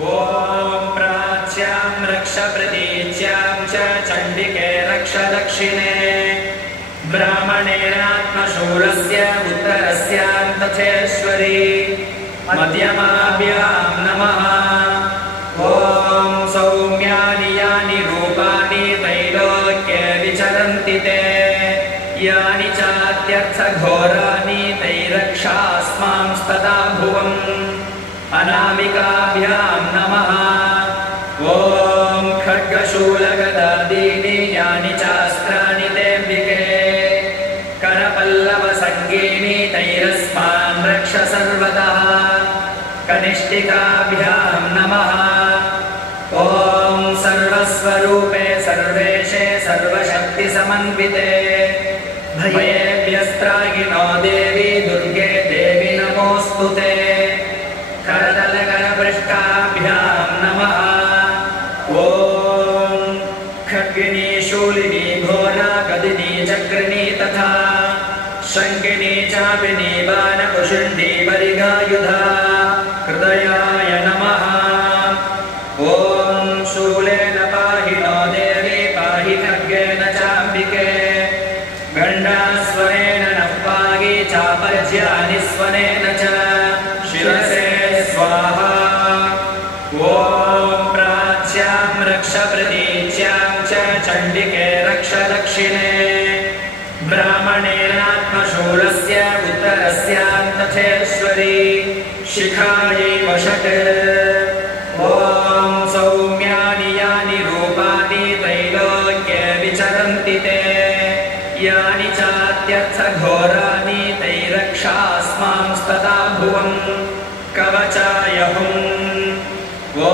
ॐ प्राच्यां रक्ष प्रतीच्यां च चण्डिके रक्ष दक्षिणे ब्राह्मणेनात्मशूलस्य उत्तरस्यां तथेश्वरी मध्यमाभ्यां नमः। ॐ सौम्यानि यानि रूपाणि त्रैलोक्ये विचरन्ति ते यानि चात्यर्थघोराणि तैरक्षास्मांस्तदा भुवम् अनामिकाभ्यां नमः। ॐ खड्गशूलगदादीनि यानि चास्त्राणि तेऽम्बिके करपल्लवसङ्गीनि तैरस्मान् रक्ष सर्वतः कनिष्ठिकाभ्यां नमः। ॐ सर्वस्वरूपे सर्वेशे सर्वशक्तिसमन्विते भयेभ्यस्त्राहिनो देवी दुर्गे देवी नमोऽस्तु ते करतलकरपृष्ठाभ्यां नमः। ॐ खड्गिनी शूलिनी घोरा गदिनी चक्रिणी तथा शङ्किनी चापिनी बाणकुशुण्डी परिगायुधा हृदयाय नमः। ॐ शूलेन पाहि नो देवी पाहि खड्गेन चाम्बिके गण्डास्वनेन नः पाहि चापर्ज्यानि स्वनेन च शिरसे स्वाहा। ॐ प्राच्यां रक्ष प्रतीच्यां च चण्डिके रक्ष दक्षिणे ब्राह्मणेनात्मशूलस्य उत्तरस्यां तथेश्वरी शिखायै वषट्। ॐ सौम्यानि यानि रूपाणि त्रैलोक्ये विचरन्ति ते यानि चात्यर्थघोराणि तैरक्षास्मांस्तदा भुवम् कवचाय हुम्। ॐ